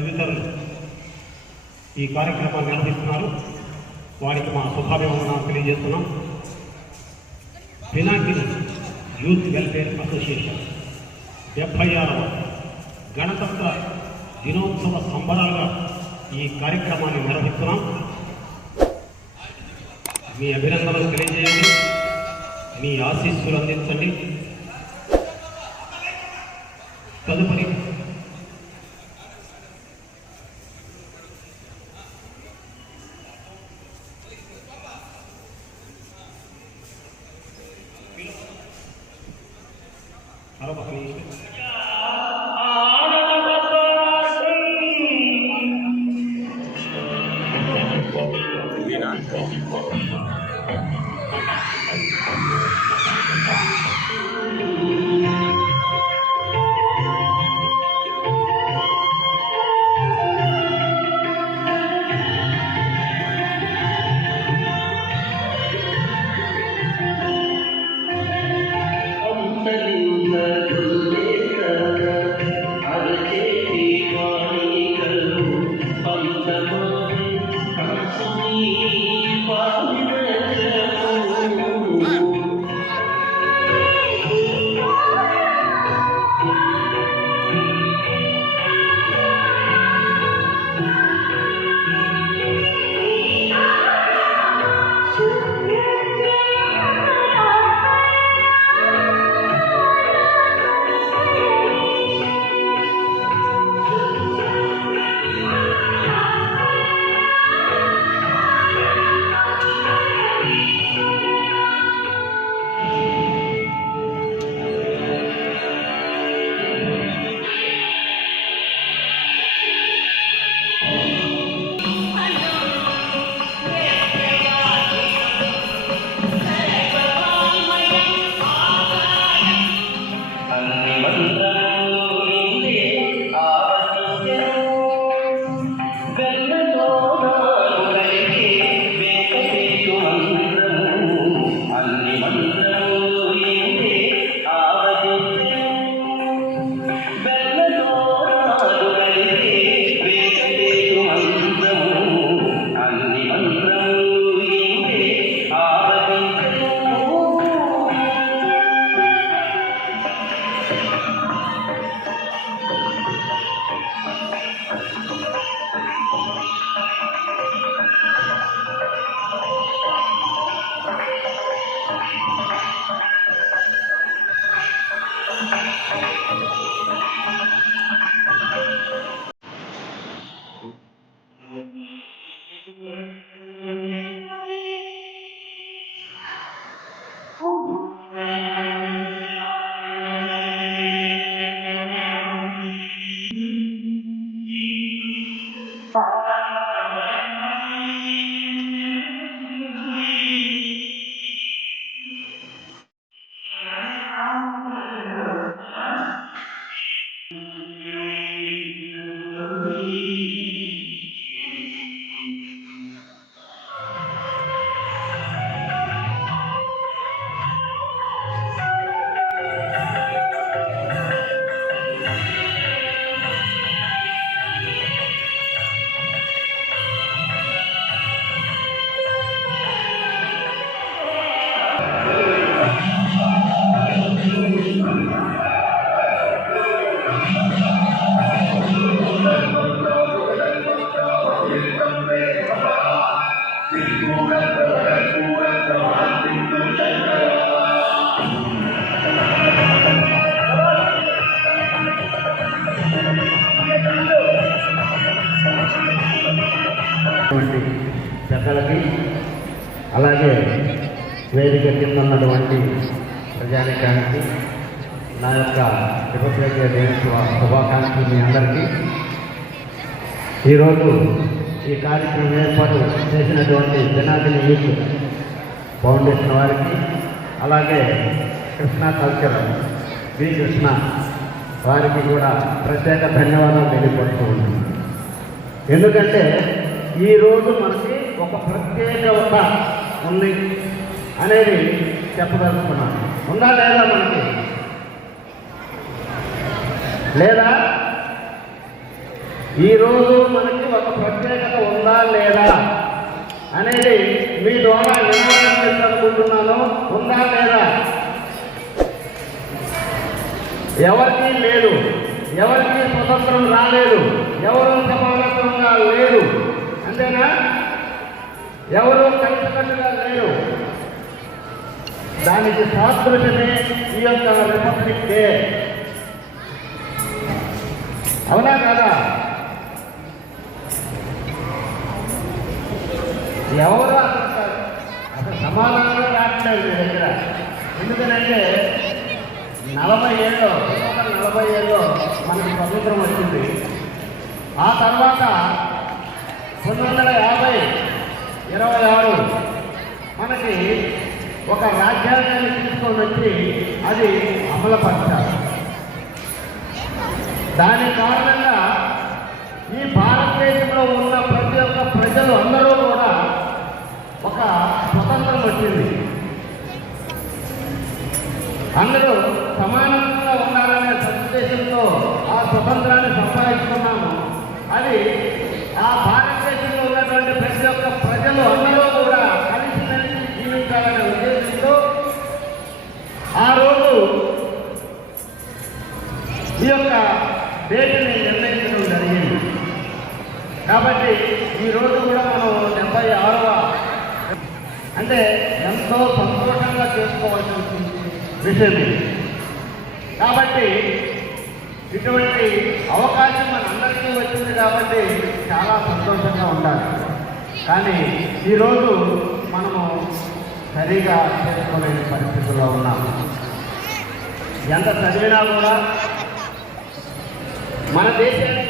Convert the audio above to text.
తదితరులు ఈ కార్యక్రమాన్ని నిర్వహిస్తున్నారు. వారికి మా శుభాభివందనాలు తెలియజేస్తున్నాం. పినాకిని యూత్ వెల్ఫేర్ అసోసియేషన్ డెబ్బై ఆరవ గణతంత్ర దినోత్సవ సంబరాలుగా ఈ కార్యక్రమాన్ని నిర్వహిస్తున్నాం. మీ అభినందనలు తెలియజేయండి. మీ ఆశీస్సులు అందించండి. తదుపరి 바로확인해주세 요. Thank you. పెద్దలకి అలాగే వేదిక కింద ఉన్నటువంటి ప్రజానికానికి నా యొక్క రిపబ్లిక్ డే శుభాకాంక్షలు మీ అందరికీ. ఈరోజు ఈ కార్యక్రమం ఏర్పాటు చేసినటువంటి జనార్దన యూత్ ఫౌండేషన్ వారికి అలాగే కృష్ణ కల్చర్ వి కృష్ణ వారికి కూడా ప్రత్యేక ధన్యవాదాలు తెలియపడుతూ ఉన్నాను ఎందుకంటే ఈరోజు మనకి ఒక ప్రత్యేకత ఉంది అనేది చెప్పదలుచుకున్నాను. ఉందా లేదా మనకి? లేదా? ఈరోజు మనకి ఒక ప్రత్యేకత ఉందా లేదా అనేది మీ ద్వారా వినాలని అనుకుంటున్నాను ఉందా లేదా? ఎవరికీ లేదు. ఎవరికి స్వతంత్రం రాలేదు. ఎవరు సమానత్వంగా లేరు. అంతేనా? ఎవరు కలిసికట్టుగా లేరు. దానికి సాదృశ్యమే ఈ యొక్క రిపబ్లిక్ డే. అవునా కదా? ఎవరు అసలు అసలు సమాధానంగా రావట్లేదు మీ దగ్గర. ఎందుకనంటే నలభై ఏళ్ళు నలభై ఏళ్ళు మనకి స్వతంత్రం వచ్చింది. ఆ తర్వాత పంతొమ్మిది వందల యాభై ఇరవై ఆరు మనకి ఒక రాజ్యాంగాన్ని తీసుకొని వచ్చి అది అమలుపరచాలి దాని కారణంగా ఈ భారతదేశంలో ఉన్న ప్రతి ఒక్క ప్రజలు అందరూ కూడా ఒక స్వతంత్రం వచ్చింది. అందరూ సమానంగా ఉండాలనే సదుద్దేశంతో ఆ స్వతంత్రాన్ని సంపాదించుకున్నాము. అది ఆ భారతదేశంలో ఉన్నటువంటి ప్రతి ఒక్క ప్రజలు అందరూ కూడా కలిసిమెలిసి జీవించాలనే ఉద్దేశంతో ఆ రోజు ఈ యొక్క డేట్ని నిర్ణయించడం జరిగింది. కాబట్టి ఈ రోజు కూడా మనం డెబ్బై ఆరవ అంటే ఎంతో సంతోషంగా చేసుకోవాల్సిన విషయం కాబట్టి ఇటువంటి అవకాశం మనందరికీ వచ్చింది కాబట్టి చాలా సంతోషంగా ఉండాలి. కానీ ఈరోజు మనము సరిగా చేసుకోలేని పరిస్థితుల్లో ఉన్నాము. ఎంత చదివినా కూడా మన దేశానికి